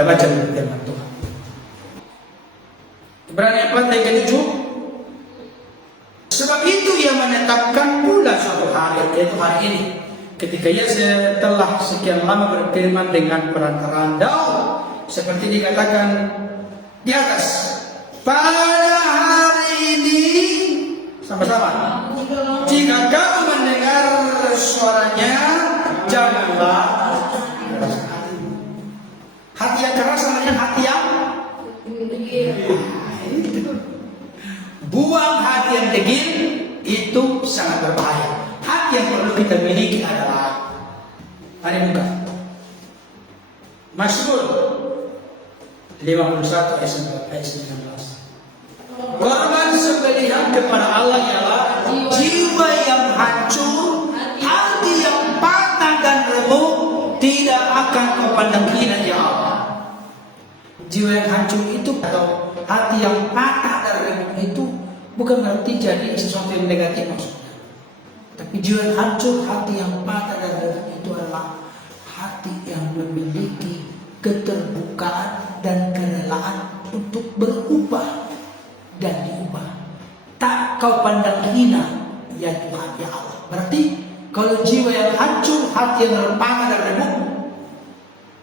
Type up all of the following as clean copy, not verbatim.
Kita baca dulu firman Tuhan. Ibrani 4 ayat 7. Sebab itu ia menetapkan pula suatu hari, yaitu hari ini, ketika ia setelah sekian lama berfirman dengan perantaraan Daud, seperti dikatakan di atas, pada hari ini, sama-sama, jika kamu mendengar suaranya, janganlah hati yang keras namanya hati yang buang hati yang degil, itu sangat berbahaya. Hati yang perlu kita miliki adalah, mari buka Mazmur 51 ayat 19. Korban sembelihan kepada Allah ialah jiwa yang hancur, hati yang patah dan remuk, tidak akan kau pandang hina ya Allah. Jiwa yang hancur itu atau hati yang patah dan remuk itu bukan berarti jadi sesuatu yang negatif maksudnya. Tapi jiwa yang hancur, hati yang patah dan remuk itu adalah hati yang memiliki keterbukaan dan kerelaan untuk berubah dan diubah. Tak kau pandang hina ya Tuhan ya Allah. Berarti kalau jiwa yang hancur, hati yang patah dan remuk,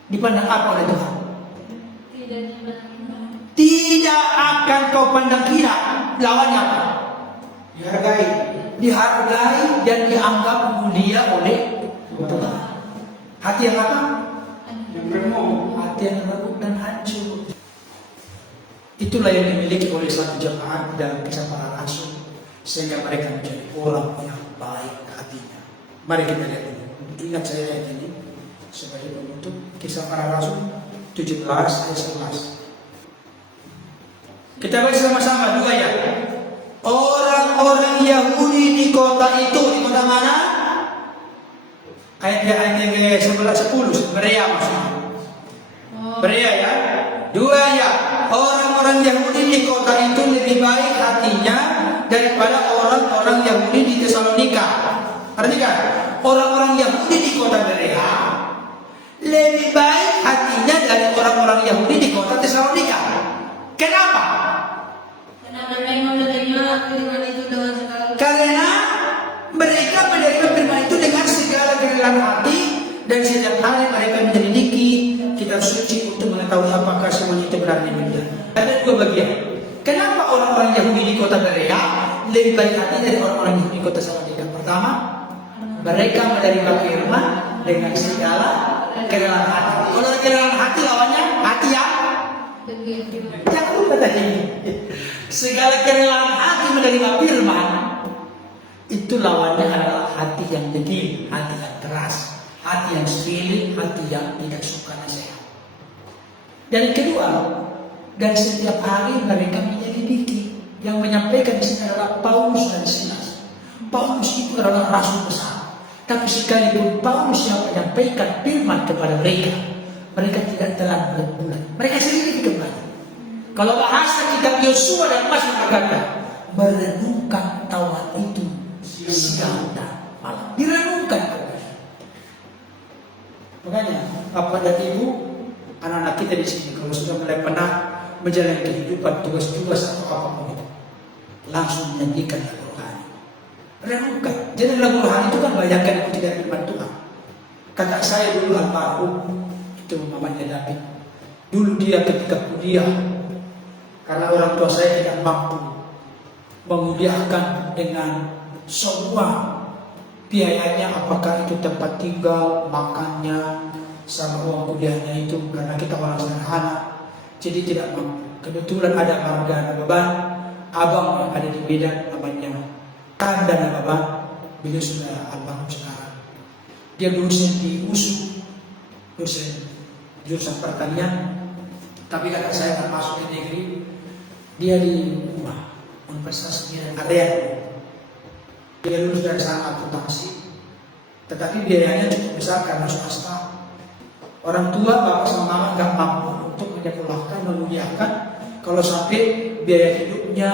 dipandang apa oleh Tuhan? Tidak akan kau pandang hina. Lawannya apa? Dihargai dan dianggap mulia oleh Tuhan. Hati yang apa? Hati yang remuk dan hancur. Itulah yang dimiliki oleh satu jemaat dan kisah para rasul, sehingga mereka menjadi orang yang baik hatinya. Mari kita lihat ini. Ingat saya ayat ini sebagai penutup. Kisah para rasul 17 ayat 11. Kita baca sama-sama dua ya. Orang-orang Yahudi di kota itu, di kota mana? Ayat yang 11-10, Berea maksudnya. Berea ya. Dua ya. Orang-orang Yahudi di kota itu lebih baik hatinya daripada orang-orang Yahudi di Tesalonika. Perhatikan, orang-orang Yahudi di kota Berea lebih baik hatinya dari orang-orang Yahudi di kota Tesalonika. Kenapa? Karena mereka menerima firman itu dengan segala kerelaan hati, dan setiap hari mereka menyelidiki kitab suci untuk mengetahui apakah semuanya itu benar dan benar. Ada dua bagian. Kenapa orang-orang Yahudi di kota Berea lebih baik hati dari orang-orang Yahudi di kota Tesalonika? Pertama, mereka menerima firman dengan segala kerelaan hati. Kalau kerelaan hati lawannya hati yang jangan lupa tadi. Segala kerelaan hati menerima firman, itu lawannya adalah hati yang degil, hati yang keras, hati yang sepele, hati yang tidak suka nasihat. Dan kedua, dan setiap hari mereka menyelidiki. Yang menyampaikan di sini adalah Paulus dan Silas. Paulus itu adalah rasul besar, tapi sekalipun Paulus yang menyampaikan firman kepada mereka, mereka tidak telan bulat-bulat. Mereka selidiki kembali. Kalau bahasa kitab Yosua dan Mazmur berkata, merenungkan Taurat itu siang dan malam. Direnungkan kembali. Makanya, Bapak dan Ibu, anak-anak kita di sini kalau sudah mulai pernah menjalani kehidupan tugas-tugas atau apapun itu, langsung menyanyikan lagu rohani. Renungkan. Jadi lagu rohani itu kan bayangkan ikuti dari firman Tuhan. Kakak saya dulu almarhum, itu mamanya David. Dulu dia ketika kuliah, karena orang tua saya tidak mampu menguliahkan dengan semua biayanya, apakah itu tempat tinggal, makannya, sama uang kuliahnya itu, karena kita orang sederhana, jadi tidak mampu. Kebetulan ada marga beban, abang yang ada di Medan namanya Kanda Nababan, beliau sudah almarhum sekarang. Dia dosen di USU, dosen jurusan pertanian, tapi kakak saya tak masuk ke negeri. Dia di rumah Universitas Area. Dia lulus dari sana akuntansi, tetapi biayanya cukup besar karena swasta. Orang tua bapak sama mama nggak mampu untuk menyekolahkan, menguliahkan. Kalau sampai biaya hidupnya,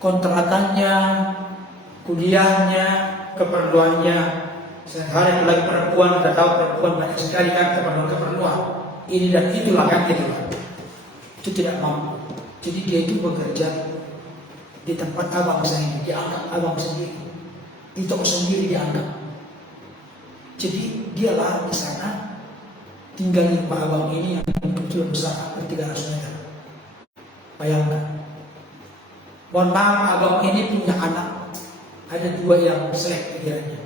kontrakannya, kuliahnya, keperluannya. Sehari apalagi perempuan, kita tahu perempuan banyak sekali kan keperluan. ini dan itu layak itu tidak mampu. Jadi dia itu bekerja di tempat abang saya, dianggap abang sendiri, di toko sendiri dianggap. Jadi dialah di sana tinggal di rumah abang ini yang kebetulan besar hampir 300 meter. Bayangkan. Mohon maaf, abang ini punya anak, ada 2 yang selek pikirannya.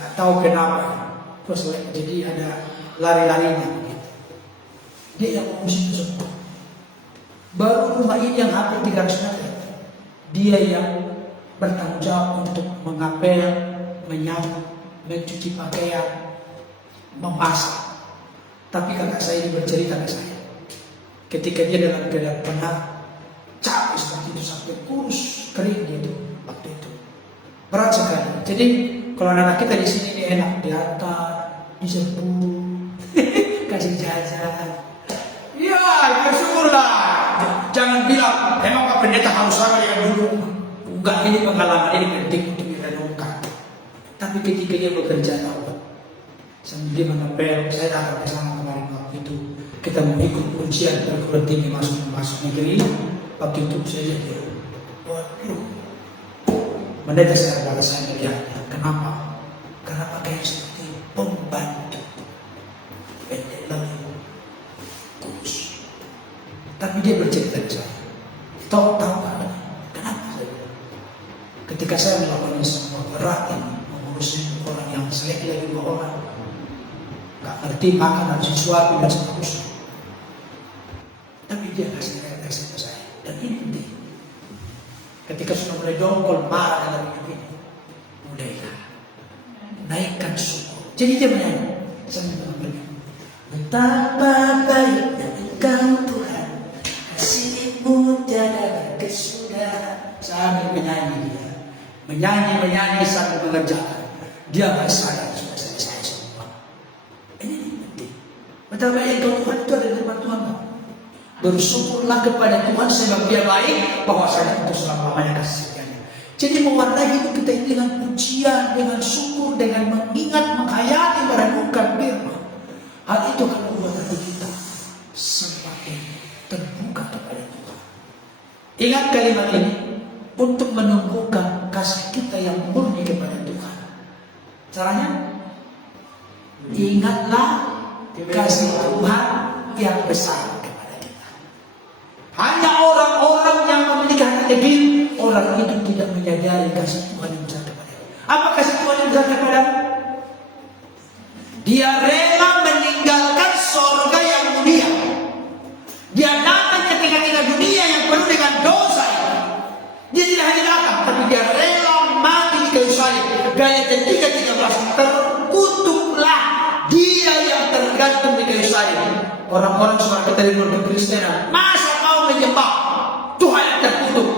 Nggak tahu kenapa, terus selek. Jadi ada lari-larinya begitu. Dia yang mengurus itu semua. Baru rumah ini yang hampir 300 meter, dia yang bertanggung jawab untuk mengapel, menyapu, mencuci pakaian, memasak. Tapi kakak saya ini bercerita ke saya, ketika dia dalam keadaan penat, capek seperti itu sampai kurus kering dia itu waktu itu, berat sekali. Jadi kalau anak kita di sini ini enak, diantar, dijemput, kasih jajan. Ya, bersyukurlah. Jangan bilang, emang Pak Pendeta harus sama dengan dulu. Enggak, ini pengalaman, ini penting untuk direnungkan. Tapi ketika dia bekerja tahu, sambil dia mengapel, saya datang ke sana kemarin waktu itu. Kita mau ikut ujian perguruan tinggi masuk negeri. Waktu itu saya jadi, waduh, pendeta saya balas saya melihatnya. Kenapa? Karena pakaian seperti pembantu. Pendek lagi, kurus. Tapi dia bercerita ke saya. Tahu kan? Kenapa saya? Ketika saya melakukan semua berat ini, mengurus orang yang selek lagi 2 orang, nggak ngerti makan dan sesuatu dan seterusnya. Tapi dia kasih reaksi ke saya. Dan ini penting. Ketika sudah mulai dongkol, marah dalam hidup ini, mulailah naikkan syukur. Jadi dia menyanyi sambil menyanyi. Betapa baiknya Engkau Tuhan, kasih-Mu tiada berkesudahan. Sambil menyanyi dia, menyanyi sambil mengerjakan. Dia nggak sadar sudah selesai semua. Ini penting. Betapa baiknya Tuhan itu ada di depan Tuhan. Bersyukurlah kepada Tuhan sebab Dia baik, bahwasanya untuk selama-lamanya kasih setianya. Jadi mewarnai hidup kita ini dengan pujian, dengan syukur, dengan mengingat, menghayati, merenungkan firman. Hal itu akan membuat hati kita semakin terbuka kepada Tuhan. Ingat kalimat ini untuk menumbuhkan kasih kita yang murni kepada Tuhan. Caranya, ingatlah kasih Tuhan yang besar. Hanya orang-orang yang memiliki hati kecil, orang itu tidak menyadari kasih Tuhan yang besar kepada dia. Apa kasih Tuhan yang besar kepada dia? Dia rela meninggalkan surga yang mulia. Dia datang ketika kita dunia yang penuh dengan dosa ini. Dia tidak hanya datang, tapi dia rela mati di kayu salib. Galatia 3:13, terkutuklah dia yang tergantung di kayu salib. Orang-orang suara kita di luar Kristenan, masa menyembah Tuhan yang terkutuk?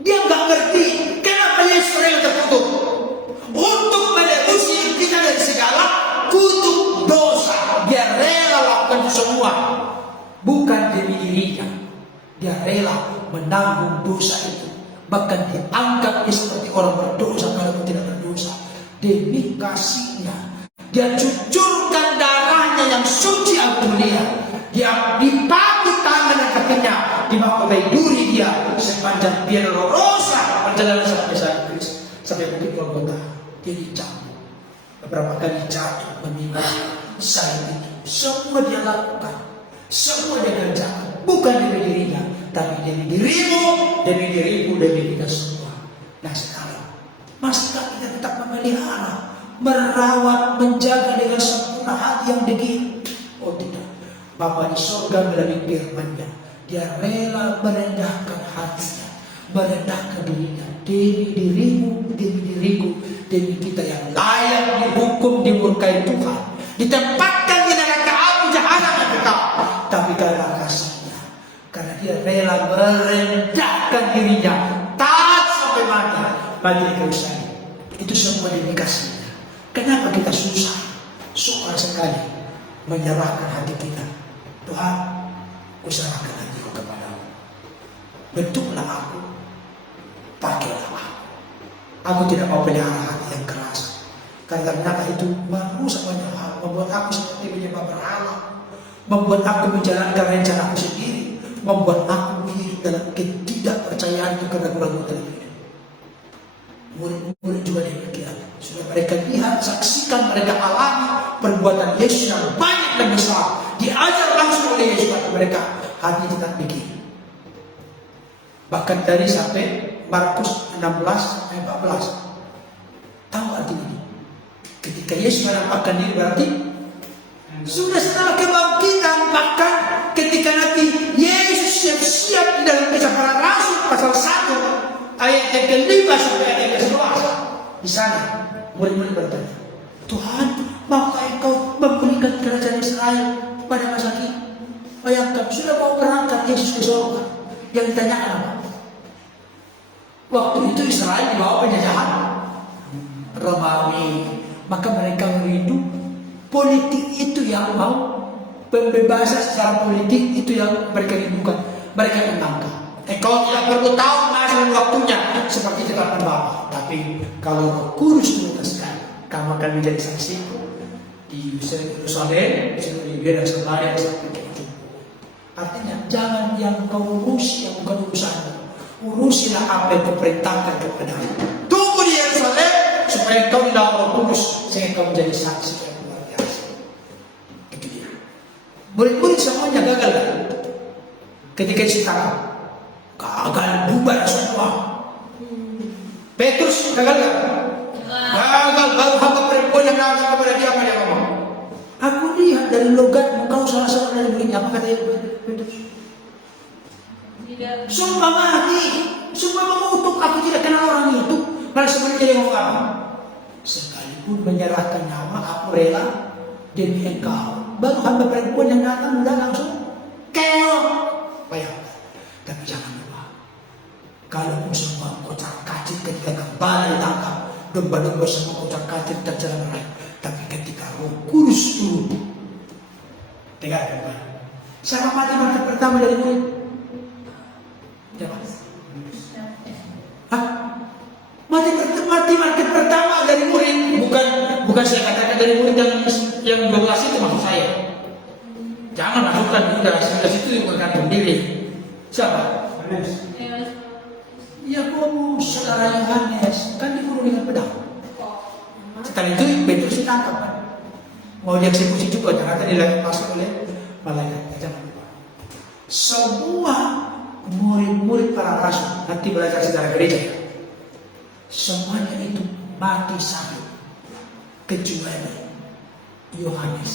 Dia nggak ngerti kenapa Yesus rela terkutuk untuk menebus hidup kita dari segala kutuk dosa. Dia rela lakukan semua bukan demi dirinya. Dia rela menanggung dosa itu, bahkan dianggap seperti orang berdosa kalau tidak berdosa. Demi kasihnya dia cucurkan darahnya yang suci agung mulia. Dia dipaku tangan dan kakinya, dimahkotai duri dia sepanjang Via Dolorosa perjalanan sampai Salib Kristus, sampai Bukit Golgota. Dia dicambuk, beberapa kali jatuh, meninggal, salib itu. Semua dia lakukan, semua dia kerjakan, bukan demi dirinya, tapi demi dirimu, demi diriku, demi kita semua. Nah sekarang, masihkah kita tetap memelihara, merawat, menjaga dengan sempurna hati yang degil? Oh tidak. Bapa di surga melalui firman-Nya, Dia rela merendahkan hatinya, merendahkan dirinya, demi dirimu, demi diriku, demi kita yang layak dihukum, dimurkai Tuhan, ditempatkan di neraka api jahanam yang kekal. Tapi karena kasih-Nya, karena Dia rela merendahkan dirinya, taat sampai mati di kayu salib. Itu semua demi kasih-Nya. Kenapa kita susah sekali menyerahkan hati kita? Tuhan, kuserahkan hatiku kepadamu. Bentuklah aku, pakailah aku. Aku tidak mau pelihara hati yang keras, karena ternyata itu merusak banyak hal, membuat aku seperti menyembah berhala. membuat aku menjalankan rencanaku sendiri, membuat aku hidup dalam ketidakpercayaan dan keraguan dalam hidup. Murid-murid juga demikian. Sudah mereka lihat, saksikan, mereka alami perbuatan Yesus yang banyak dan besar, diajar langsung oleh Yesus, kata mereka hati tetap begini. Bahkan dari sampai Markus 16 ayat 14. Tahu arti ini? Ketika Yesus menampakkan diri berarti sudah setelah kebangkitan. Bahkan ketika nanti Yesus siap-siap di dalam Kisah Para Rasul pasal 1 ayat yang ke-5 sampai ayat yang ke-11. Di sana murid-murid bertanya, Tuhan, maukah Engkau memberikan kerajaan Israel pada masa kini? Bayangkan, sudah mau berangkat Yesus ke surga. Yang ditanyakan apa? Waktu itu Israel dibawa penjajahan Romawi. Maka mereka merindu politik itu yang mau, pembebasan secara politik itu yang mereka rindukan. Mereka menangkap. Engkau tidak perlu tahu masa dan waktunya seperti kata Bapa. Tapi kalau Roh Kudus mengutuskan, kamu akan menjadi saksi di Yerusalem, di Yudea dan Samaria sampai ke ujung. Artinya jangan yang kau urus yang bukan urusanmu. Urusilah apa yang kau perintahkan kepadamu. Tunggu di Yerusalem supaya kau di dalam Roh Kudus sehingga kau menjadi saksi yang luar biasa. Itu dia. Murid-murid semuanya gagal kan? Ketika ditangkap, gagal, bubar semua. Petrus gagal kan? Gagal, baru hamba perempuan yang datang kepada dia, apa dia ngomong? Aku lihat dari logatmu kau salah seorang dari muridnya. Apa kata Petrus? Sumpah mati, sumpah mengutuk, aku tidak kenal orang itu. Malah sebenarnya dia ngomong apa? Sekalipun menyerahkan nyawa, aku rela demi engkau. Baru hamba perempuan yang datang udah langsung keok. Bayangkan, tapi jangan lupa, kalau semua kocar kacir ketika kembali ditangkap, domba-domba semua kocar kacir dan jalan raya. Tapi ketika Roh Kudus turun, tinggal kembali. Siapa mati pertama dari murid? Siapa? Hah? Mati pertama dari murid, bukan saya katakan dari murid yang 12 itu maksud saya. Jangan masukkan juga, sebelah situ yang bergantung diri. Siapa? Yakobus, saudara Yohanes, kan dibunuh dengan pedang. Setelah itu Petrus ditangkap kan? Mau dieksekusi juga, ternyata dilepaskan oleh malaikat. Jangan lupa. Semua murid-murid para rasul nanti belajar sejarah gereja. Semuanya itu mati salib kecuali Yohanes.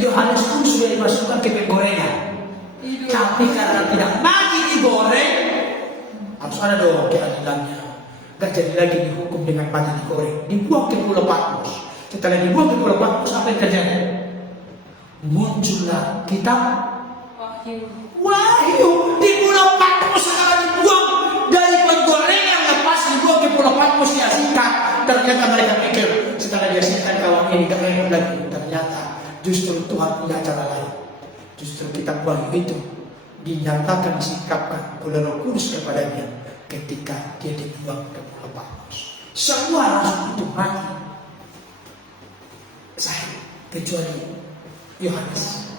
Yohanes pun sudah dimasukkan ke penggorengan. Tapi karena tidak mati digoreng, harus ada dong keadilannya. Gak jadi lagi dihukum dengan mati digoreng. Dibuang ke Pulau Patmos. Setelah dibuang ke Pulau Patmos, apa yang terjadi? Muncullah kitab Wahyu di Pulau Patmos. Sekarang dibuang dari penggorengan, lepas dibuang ke Pulau Patmos, diasingkan. Ternyata mereka pikir setelah diasingkan kawan ini gak repot lagi. Ternyata justru Tuhan punya cara lain. Justru kitab Wahyu itu dinyatakan, disikapkan oleh Roh Kudus kepadanya ketika dia dibuang ke Pulau Patmos. Semua rasul itu mati sahih kecuali Yohanes.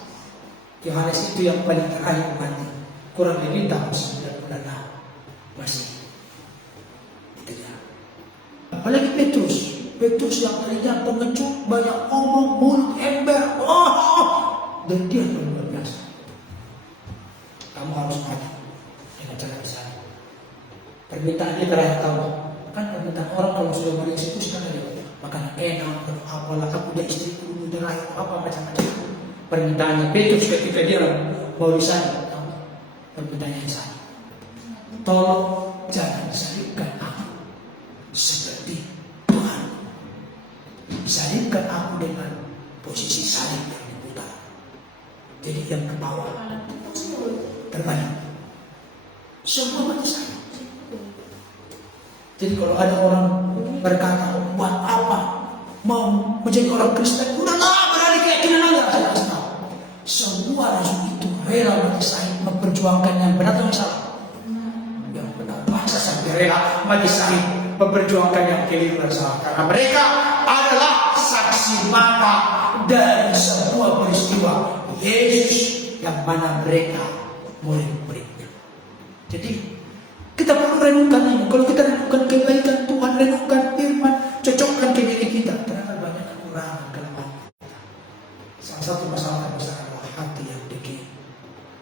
Yohanes itu yang paling terakhir mati, kurang lebih tahun 96 masih. Itu dia. Apalagi Petrus yang tadinya pengecut, banyak ngomong, mulut ember, dan dia luar biasa. Kamu harus mati dengan cara besar. Permintaan dia terakhir tahu kan, permintaan orang kalau sudah mengeksekusi kan ada makanan enak, apalah aku udah istriku udah lahir, apa macam-macam. Permintaannya Petrus ketika dia mau disalib, permintaannya disalib. Tolong jangan salibkan aku seperti Tuhan. Salibkan aku dengan posisi salib yang diputar. Jadi yang ke bawah terbalik. Semua mati salib. Jadi kalau ada orang berkata, buat apa mau menjadi orang Kristen? Udahlah, beralih keyakinan Anda. Saya kasih tahu, semua rasul itu rela mati salib memperjuangkan yang benar atau yang salah? Yang benar. Masa sampai rela mati salib memperjuangkan yang keliru dan salah? Karena mereka adalah saksi mata dari sebuah peristiwa Yesus yang mana mereka murid-muridnya. Jadi kita perlu renungkan ini. Kalau kita renungkan kebaikan Tuhan, renungkan firman, cocokkan ke diri kita, ternyata banyak kekurangan, kelemahan. Salah satu masalah terbesar adalah hati yang degil,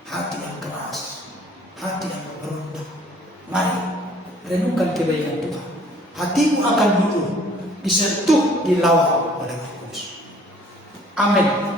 hati yang keras, hati yang memberontak. Mari renungkan kebaikan Tuhan. Hatimu akan dulu disentuh, dilawat oleh Roh Kudus. Amin.